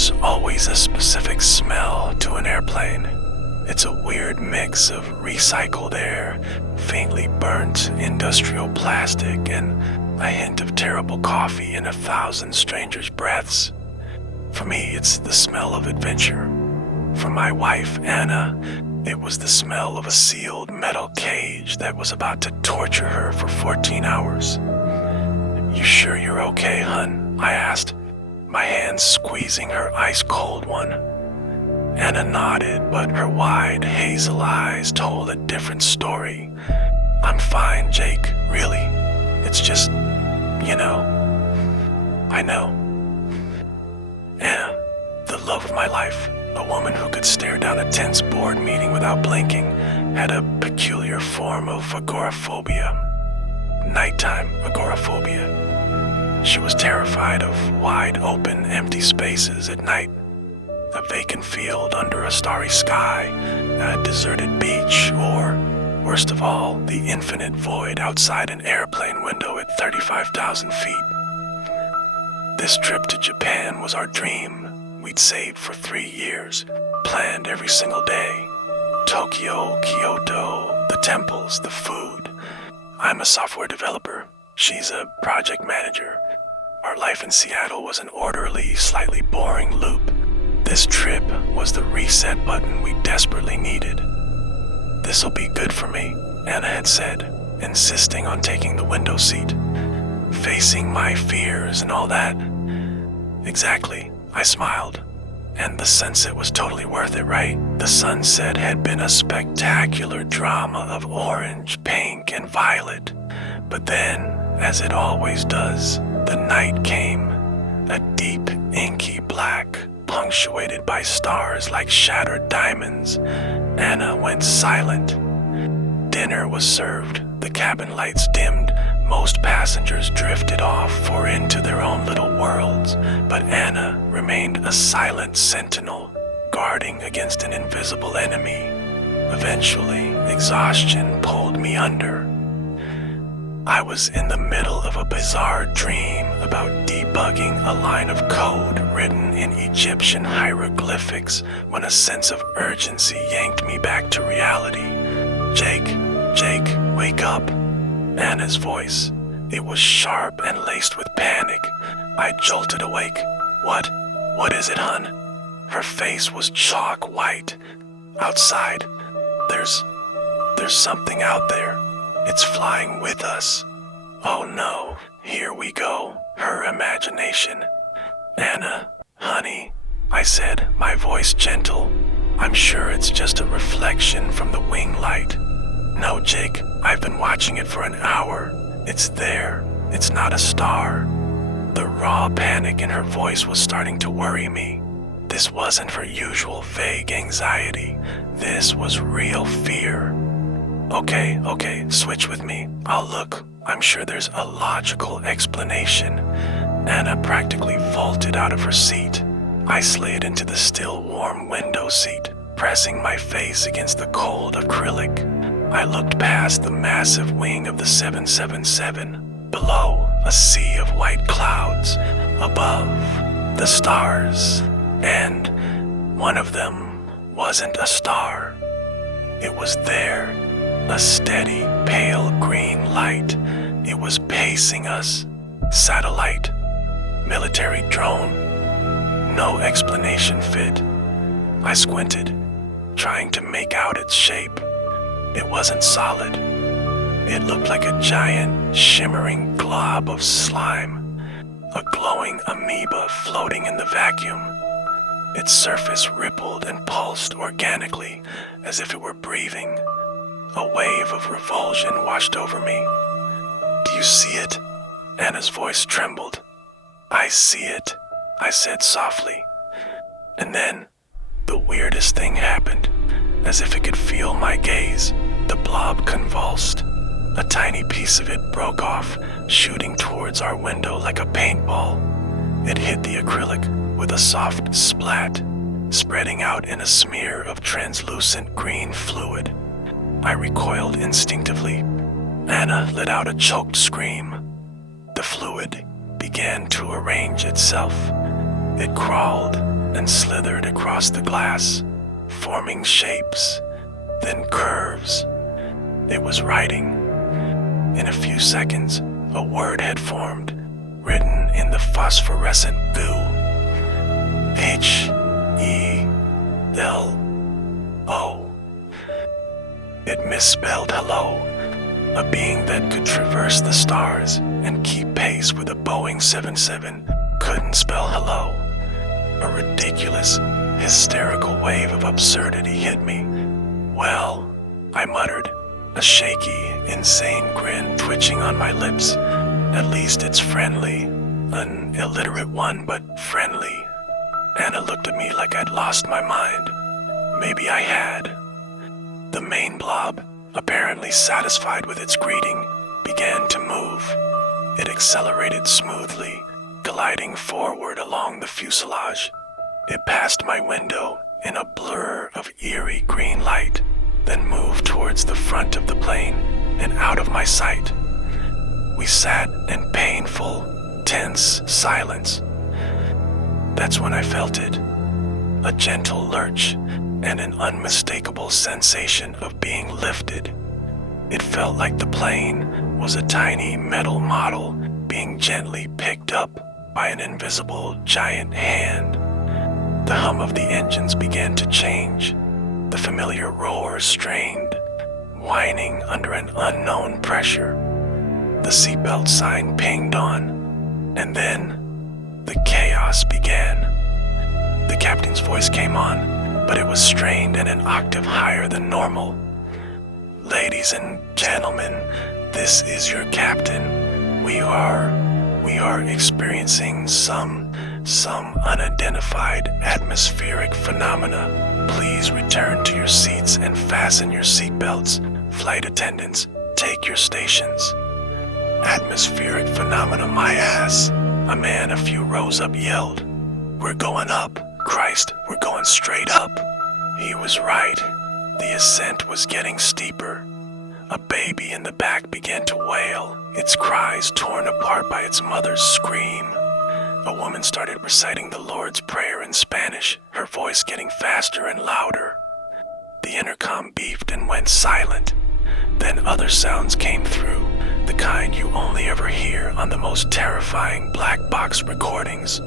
There's always a specific smell to an airplane. It's a weird mix of recycled air, faintly burnt industrial plastic, and a hint of terrible coffee in 1,000 strangers' breaths. For me, it's the smell of adventure. For my wife, Anna, it was the smell of a sealed metal cage that was about to torture her for 14 hours. "You sure you're okay, hun?" I asked, my hands squeezing her ice-cold one. Anna nodded, but her wide hazel eyes told a different story. "I'm fine, Jake, really. It's just, I know." Anna, the love of my life, a woman who could stare down a tense board meeting without blinking, had a peculiar form of agoraphobia. Nighttime agoraphobia. She was terrified of wide-open, empty spaces at night. A vacant field under a starry sky, a deserted beach, or, worst of all, the infinite void outside an airplane window at 35,000 feet. This trip to Japan was our dream. We'd saved for 3 years, planned every single day. Tokyo, Kyoto, the temples, the food. I'm a software developer. She's a project manager. Our life in Seattle was an orderly, slightly boring loop. This trip was the reset button we desperately needed. "This'll be good for me," Anna had said, insisting on taking the window seat. Facing my fears and all that. Exactly, I smiled. And the sunset was totally worth it, right? The sunset had been a spectacular drama of orange, pink, and violet. But then, as it always does, the night came, a deep, inky black, punctuated by stars like shattered diamonds. Anna went silent. Dinner was served, the cabin lights dimmed, most passengers drifted off or into their own little worlds, but Anna remained a silent sentinel, guarding against an invisible enemy. Eventually, exhaustion pulled me under. I was in the middle of a bizarre dream about debugging a line of code written in Egyptian hieroglyphics when a sense of urgency yanked me back to reality. Jake, wake up." Anna's voice. It was sharp and laced with panic. I jolted awake. What is it, hun?" Her face was chalk white. "Outside. There's something out there. It's flying with us." "Oh no, here we go." Her imagination. "Anna, honey," I said, my voice gentle. "I'm sure it's just a reflection from the wing light." "No, Jake, I've been watching it for an hour. It's there. It's not a star." The raw panic in her voice was starting to worry me. This wasn't her usual vague anxiety. This was real fear. Okay, switch with me. I'll look. I'm sure there's a logical explanation." Anna practically vaulted out of her seat. I slid into the still warm window seat, pressing my face against the cold acrylic. I looked past the massive wing of the 777. Below, a sea of white clouds. Above, the stars. And one of them wasn't a star. It was there. A steady, pale green light. It was pacing us. Satellite. Military drone. No explanation fit. I squinted, trying to make out its shape. It wasn't solid. It looked like a giant, shimmering glob of slime. A glowing amoeba floating in the vacuum. Its surface rippled and pulsed organically, as if it were breathing. A wave of revulsion washed over me. "Do you see it?" Anna's voice trembled. "I see it," I said softly. And then, the weirdest thing happened. As if it could feel my gaze, the blob convulsed. A tiny piece of it broke off, shooting towards our window like a paintball. It hit the acrylic with a soft splat, spreading out in a smear of translucent green fluid. I recoiled instinctively. Anna let out a choked scream. The fluid began to arrange itself. It crawled, and slithered across the glass, forming shapes, then curves. It was writing. In a few seconds, a word had formed, written in the phosphorescent goo. H-E-L-O. It misspelled hello, a being that could traverse the stars and keep pace with a Boeing 77 couldn't spell hello. A ridiculous, hysterical wave of absurdity hit me. Well, I muttered, a shaky, insane grin twitching on my lips. At least it's friendly. An illiterate one, but friendly. Anna looked at me like I'd lost my mind. Maybe I had. The main blob, apparently satisfied with its greeting, began to move. It accelerated smoothly, gliding forward along the fuselage. It passed my window in a blur of eerie green light, then moved towards the front of the plane and out of my sight. We sat in painful, tense silence. That's when I felt it. A gentle lurch and an unmistakable sensation of being lifted. It felt like the plane was a tiny metal model being gently picked up by an invisible giant hand. The hum of the engines began to change. The familiar roar strained, whining under an unknown pressure. The seatbelt sign pinged on, and then the chaos began. The captain's voice came on, but it was strained and an octave higher than normal. Ladies and gentlemen, this is your captain. We are experiencing some unidentified atmospheric phenomena. Please return to your seats and fasten your seatbelts. Flight attendants, take your stations. Atmospheric phenomena, my ass. A man a few rows up yelled. We're going up. Christ, we're going straight up. He was right. The ascent was getting steeper. A baby in the back began to wail, its cries torn apart by its mother's scream. A woman started reciting the Lord's Prayer in Spanish, her voice getting faster and louder. The intercom beeped and went silent. Then other sounds came through, the kind you only ever hear on the most terrifying black box recordings.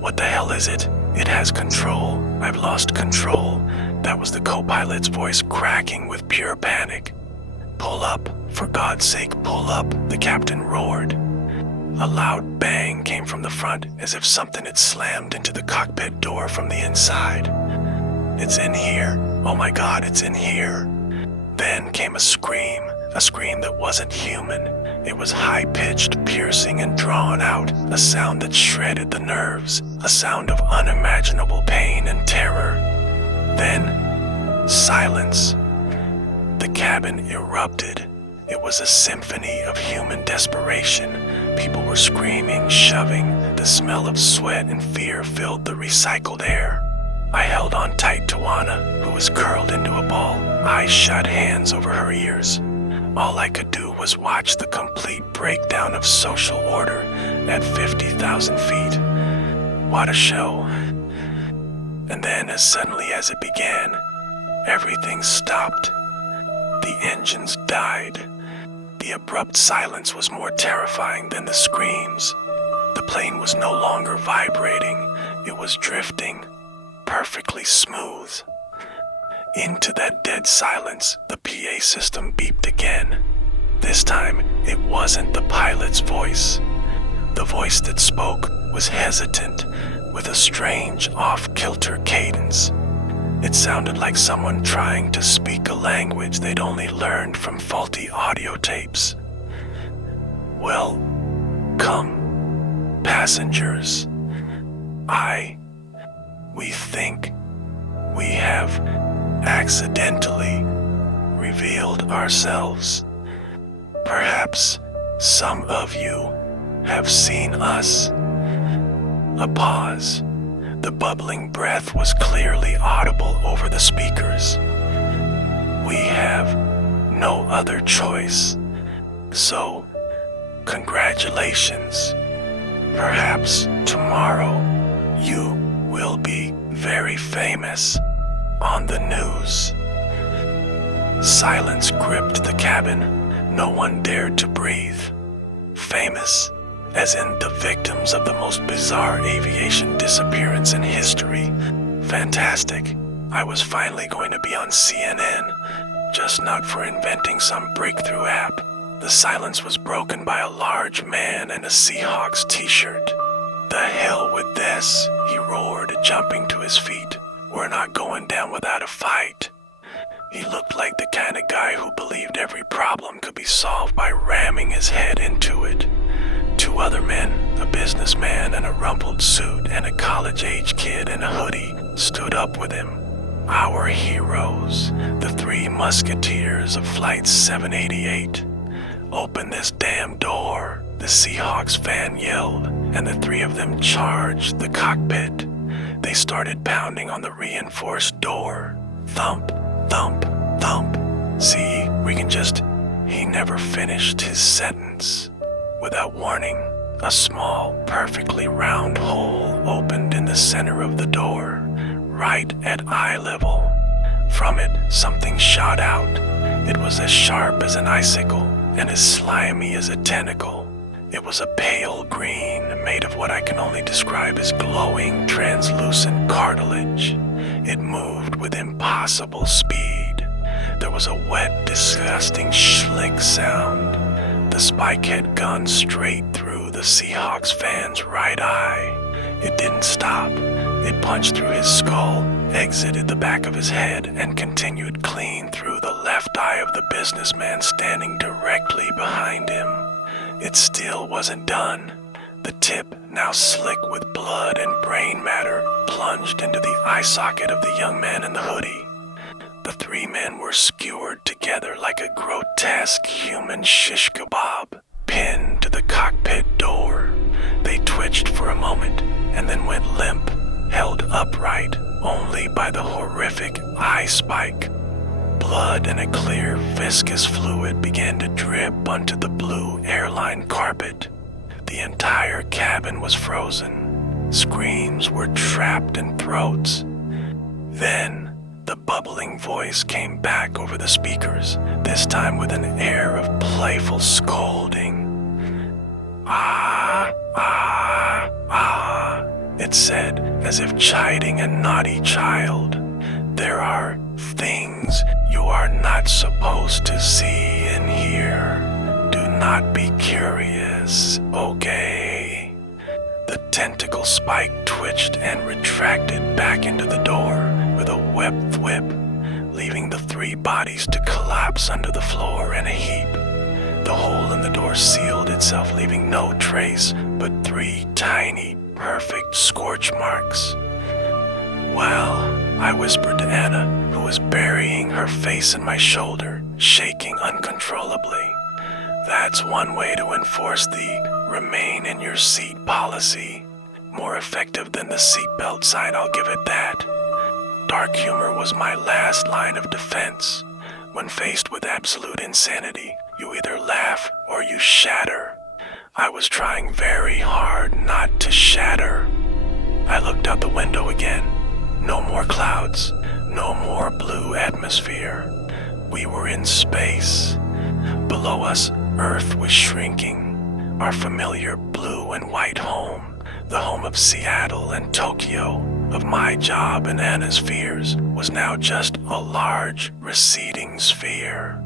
What the hell is it? It has control. I've lost control. That was the co-pilot's voice cracking with pure panic. Pull up. For God's sake, pull up, the captain roared. A loud bang came from the front, as if something had slammed into the cockpit door from the inside. It's in here. Oh my God, it's in here. Then came a scream that wasn't human. It was high-pitched, piercing, and drawn out, a sound that shredded the nerves, a sound of unimaginable pain and terror. Then, silence. The cabin erupted. It was a symphony of human desperation. People were screaming, shoving. The smell of sweat and fear filled the recycled air. I held on tight to Anna, who was curled into a ball, eyes shut, hands over her ears. All I could do was watch the complete breakdown of social order at 50,000 feet. What a show. And then, as suddenly as it began, everything stopped. The engines died. The abrupt silence was more terrifying than the screams. The plane was no longer vibrating. It was drifting, perfectly smooth. Into that dead silence, the PA system beeped again. This time, it wasn't the pilot's voice. The voice that spoke was hesitant, with a strange, off-kilter cadence. It sounded like someone trying to speak a language they'd only learned from faulty audio tapes. Welcome, passengers. We think we have accidentally revealed ourselves. Perhaps some of you have seen us. A pause. The bubbling breath was clearly audible over the speakers. We have no other choice. So, congratulations. Perhaps tomorrow you will be very famous on the news. Silence gripped the cabin. No one dared to breathe. Famous, as in the victims of the most bizarre aviation disappearance in history. Fantastic. I was finally going to be on CNN, just not for inventing some breakthrough app. The silence was broken by a large man in a Seahawks t-shirt. "The hell with this," he roared, jumping to his feet. "We're not going down without a fight." He looked like the kind of guy who believed every problem could be solved by ramming his head into it. Two other men, a businessman in a rumpled suit and a college-age kid in a hoodie, stood up with him. Our heroes, the three musketeers of Flight 788. "Open this damn door," the Seahawks fan yelled, and the three of them charged the cockpit. They started pounding on the reinforced door. Thump, thump, thump. "See, we can just..." He never finished his sentence. Without warning, a small, perfectly round hole opened in the center of the door, right at eye level. From it, something shot out. It was as sharp as an icicle and as slimy as a tentacle. It was a pale green, made of what I can only describe as glowing, translucent cartilage. It moved with impossible speed. There was a wet, disgusting schlick sound. The spike had gone straight through the Seahawks fan's right eye. It didn't stop. It punched through his skull, exited the back of his head, and continued clean through the left eye of the businessman standing directly behind him. It still wasn't done. The tip, now slick with blood and brain matter, plunged into the eye socket of the young man in the hoodie. The three men were skewered together like a grotesque human shish kebab, pinned to the cockpit door. They twitched for a moment and then went limp, held upright only by the horrific eye spike. Blood and a clear, viscous fluid began to drip onto the blue airline carpet. The entire cabin was frozen. Screams were trapped in throats. Then, the bubbling voice came back over the speakers, this time with an air of playful scolding. "Ah, ah, ah," it said, as if chiding a naughty child. "There are things you are not supposed to see and hear. Do not be curious, okay?" The tentacle spike twitched and retracted back into the door with a web thwip, leaving the three bodies to collapse under the floor in a heap. The hole in the door sealed itself, leaving no trace but three tiny, perfect scorch marks. "Well," I whispered to Anna, who was burying her face in my shoulder, shaking uncontrollably. "That's one way to enforce the remain in your seat policy. More effective than the seatbelt sign, I'll give it that." Dark humor was my last line of defense. When faced with absolute insanity, you either laugh or you shatter. I was trying very hard not to shatter. I looked out the window again. No more clouds, no more blue atmosphere. We were in space. Below us, Earth was shrinking. Our familiar blue and white home, the home of Seattle and Tokyo, of my job and Anna's fears, was now just a large, receding sphere.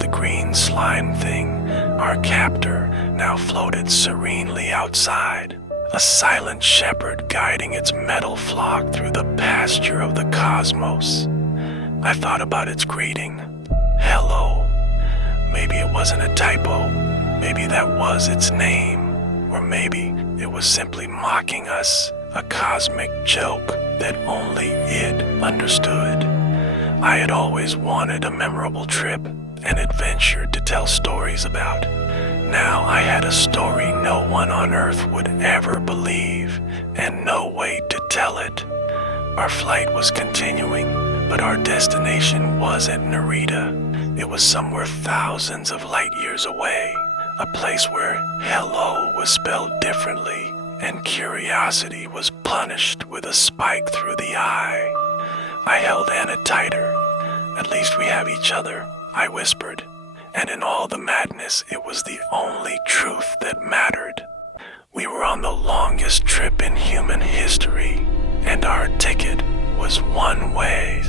The green slime thing, our captor, now floated serenely outside, a silent shepherd guiding its metal flock through the pasture of the cosmos. I thought about its greeting, "Hello." Maybe it wasn't a typo. Maybe that was its name. Or maybe it was simply mocking us, a cosmic joke that only it understood. I had always wanted a memorable trip, an adventure to tell stories about. Now I had a story no one on Earth would ever believe, and no way to tell it. Our flight was continuing, but our destination wasn't Narita. It was somewhere thousands of light years away, a place where hello was spelled differently, and curiosity was punished with a spike through the eye. I held Anna tighter. At least we have each other, I whispered. And in all the madness, it was the only truth that mattered. We were on the longest trip in human history, and our ticket was one way.